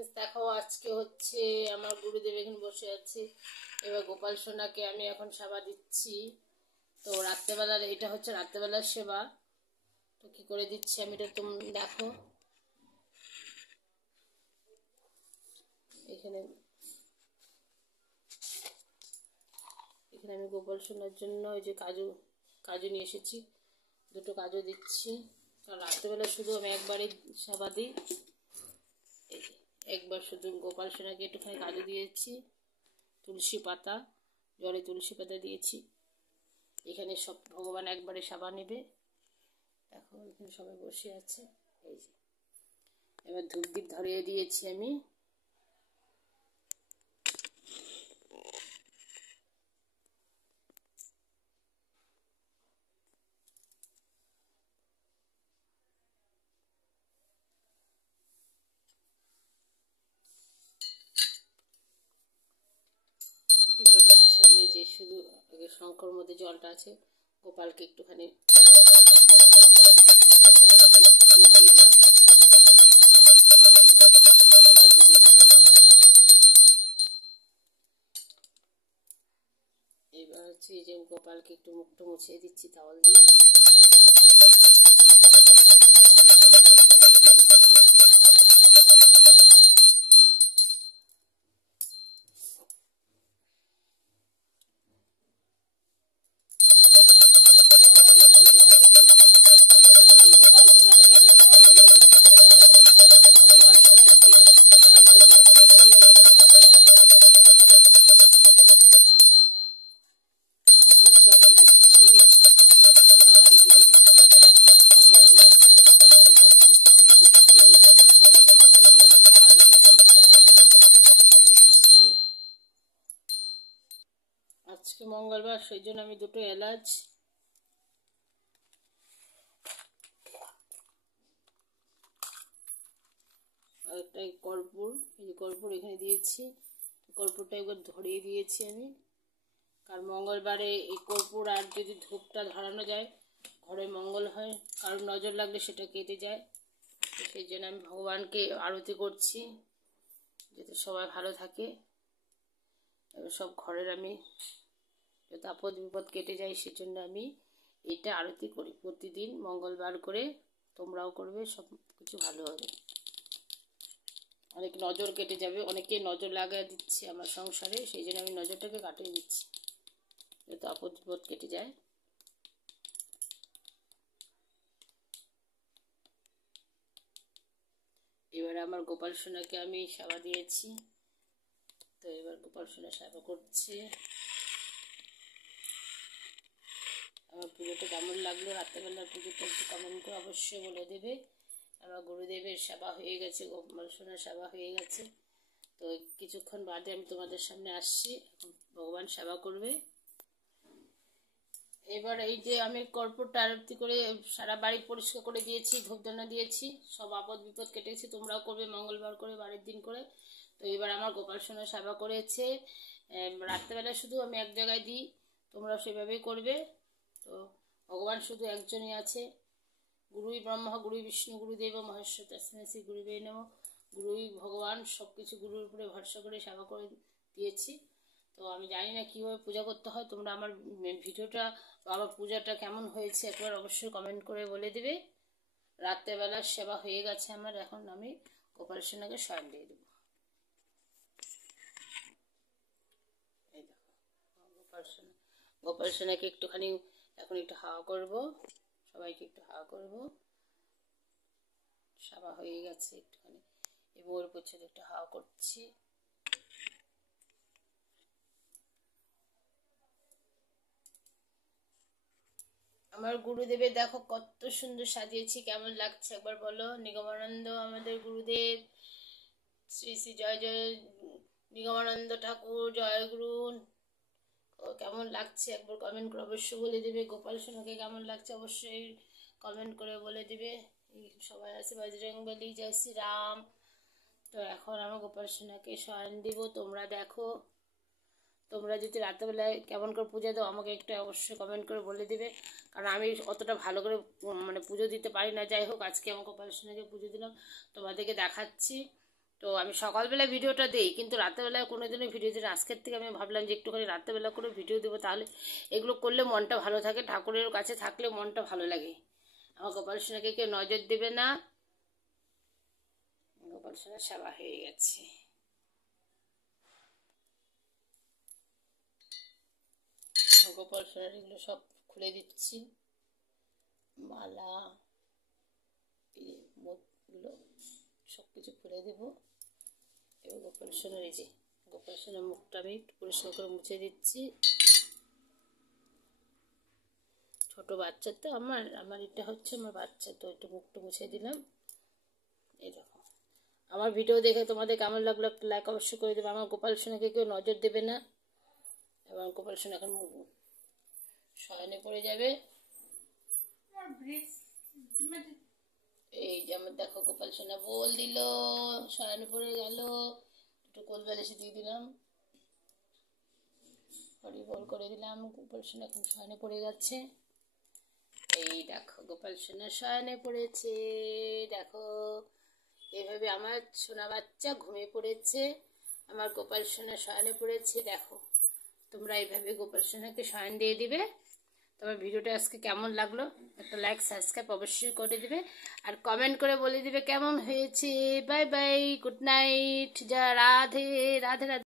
Friends, দেখো আজকে হচ্ছে আমার গুরুদেব এখানে বসে আছে। এবার গোপাল সোনাকে আমি এখন সেবা দিচ্ছি। তো রাত্রেবেলার এটা হচ্ছে রাত্রেবেলার সেবা। তো কি করে দিচ্ছি আমি এটা তুমি দেখো। এখানে এখানে আমি গোপাল সোনার জন্য ওই যে কাজু কাজু নিয়ে এসেছি, দুটো কাজু দিচ্ছি। কারণ রাত্রেবেলা শুধু আমি একবারই সেবা দিই। একবার শুধু গোপাল সোনাকে একটুখানি কাজু দিয়েছি, তুলসী পাতা, জলে তুলসী পাতা দিয়েছি। এখানে সব ভগবান একবারে সেবা নেবে। দেখো এখানে সবাই বসে আছে। এই যে এবার ধূপ দ্বীপ ধরিয়ে দিয়েছি আমি। এবার হচ্ছে আমি যে শুধু শঙ্কর মধ্যে জলটা আছে, গোপালকে একটুখানি দিয়ে দিলাম। এবার হচ্ছে যে গোপালকে একটু মুখটা মুছিয়ে দিচ্ছি তাওয়াল দিয়ে। আজকে মঙ্গলবার, সেই জন্য আমি দুটো এলাচ আর একটা কর্পূর, এই কর্পূর এখানে দিয়েছি। কর্পূরটা একবার ধরিয়ে দিয়েছি আমি, কারণ মঙ্গলবারে এই কর্পূর আর যদি ধূপটা ধরানো যায় ঘরে মঙ্গল হয়। কারোর নজর লাগলে সেটা কেটে যায়। সেই জন্য আমি ভগবানকে আরতি করছি যাতে সবাই ভালো থাকে। এবার সব ঘরের আমি যাতে আপদ বিপদ কেটে যায়, সেজন্য আমি এটা আরতি করি প্রতিদিন মঙ্গলবার করে। তোমরাও করবে, সব কিছু ভালো হবে। অনেক নজর কেটে যাবে, অনেকে নজর লাগিয়ে দিচ্ছে আমার সংসারে, সেই জন্য আমি নজরটাকে কাটিয়ে দিচ্ছি যাতে আপদ বিপদ কেটে যায়। এবারে আমার গোপাল সোনাকে আমি সেবা দিয়েছি। তো এবার গোপাল সোনা সেবা করছে। আমার পুজোটা কেমন লাগলো, রাত্রেবেলার পুজোটা একটু কমেন্ট করে অবশ্যই বলে দেবে। আমার গুরুদেবের সেবা হয়ে গেছে, গোপাল সোনার সেবা হয়ে গেছে। তো কিছুক্ষণ বাদে আমি তোমাদের সামনে আসছি, এখন ভগবান সেবা করবে। এবার এই যে আমি কর্পূরটা আরতি করে সারা বাড়ি পরিষ্কার করে দিয়েছি, ধূপদানা দিয়েছি, সব আপদ বিপদ কেটেছি। তোমরাও করবে মঙ্গলবার করে, বাড়ির দিন করে। তো এবার আমার গোপাল সোনার সেবা করেছে। রাত্রেবেলা শুধু আমি এক জায়গায় দিই, তোমরাও সেভাবেই করবে। তো ভগবান শুধু একজনই আছে, গুরুই ব্রহ্মা গুরুই বিষ্ণু গুরুদেব মহেশ্বর তস্মৈ শ্রী গুরুবে নমঃ। গুরুই ভগবান, সব কিছু গুরুর উপরে ভরসা করে সেবা করে দিয়েছি। তো আমি জানি না কীভাবে পূজা করতে হয়, তোমরা আমার ভিডিওটা বা আমার পূজাটা কেমন হয়েছে একবার অবশ্যই কমেন্ট করে বলে দেবে। রাত্রেবেলার সেবা হয়ে গেছে আমার, এখন আমি গোপাল সোনাকে শয়ন দিয়ে দেবো। এই দেখো গোপাল সোনাকে একটুখানি এখন একটু হাওয়া করব, সবাইকে একটু হাওয়া করব। সেবা হয়ে গেছে, একটুখানি এবং ওর পেছনে একটু হাওয়া করছি। আমার গুরুদেবের দেখো কত সুন্দর সাজিয়েছি, কেমন লাগছে একবার বলো। নিগমানন্দ আমাদের গুরুদেব, শ্রী শ্রী জয় জয় নিগমানন্দ ঠাকুর, জয় গুরু। কেমন লাগছে একবার কমেন্ট করে অবশ্যই বলে দেবে। গোপাল সোনাকে কেমন লাগছে অবশ্যই কমেন্ট করে বলে দেবে। সবাই আছে বজরংবলী, জয় শ্রীরাম। তো এখন আমার গোপাল সোনাকে শয়ন দিব। তোমরা দেখো, তোমরা যদি রাত্রেবেলায় কেমন করে পুজো দাও আমাকে একটু অবশ্যই কমেন্ট করে বলে দেবে, কারণ আমি অতটা ভালো করে পুজো দিতে পারি না। যাই হোক, আজকে আমার গোপাল সোনাকে পুজো দিলাম, তোমাদেরকে দেখাচ্ছি। তো আমি সকালবেলা ভিডিওটা দিই, কিন্তু রাতেরবেলায় কোনো দিনও ভিডিও দিই না। আজকের থেকে আমি ভাবলাম যে একটুখানি রাতেরবেলা করে ভিডিও দেবো, তাহলে এগুলো করলে মনটা ভালো থাকে, ঠাকুরের কাছে থাকলে মনটা ভালো লাগে। আমার গোপাল সোনাকে কেউ নজর দেবে না। গোপাল সোনার সেবা হয়ে গেছে। গোপাল সোনার এগুলো সব খুলে দিচ্ছি, মালা, এই মুখগুলো সব কিছু খুলে দেবো। এবার গোপাল সোনার এই যে গোপাল সোনার মুখটা আমি একটু পরিষ্কার করে মুছে দিচ্ছি। ছোট বাচ্চা তো আমার এটা হচ্ছে আমার বাচ্চা, তো একটু মুখটা মুছে দিলাম। এই দেখো, আমার ভিডিও দেখে তোমাদের কেমন লাগলো একটা লাইক অবশ্যই করে দেবে। আমার গোপাল সোনাকে কেউ নজর দেবে না। এবং গোপাল সোনা এখন শয়নে পড়ে যাবে। এই যে আমার দেখো গোপাল সোনা বল দিল, শয়নে পড়ে গেল। একটু কোল বালিশে দিয়ে দিলাম, হরি বল করে দিলাম। গোপাল সোনা এখন শয়নে পড়ে যাচ্ছে। এই দেখো গোপাল সোনা শয়নে পড়েছে। দেখো এভাবে আমার সোনা বাচ্চা ঘুমিয়ে পড়েছে, আমার গোপাল সোনা শয়নে পড়েছে। দেখো তোমরা এইভাবে গোপাল সোনাকে শয়ন দিয়ে দিবে। তোমার ভিডিওটা আজকে কেমন লাগলো একটা লাইক সাবস্ক্রাইব অবশ্যই করে দিবে, আর কমেন্ট করে বলে দিবে কেমন হয়েছে। Bye bye, good night. যা রাধে রাধে রাধে।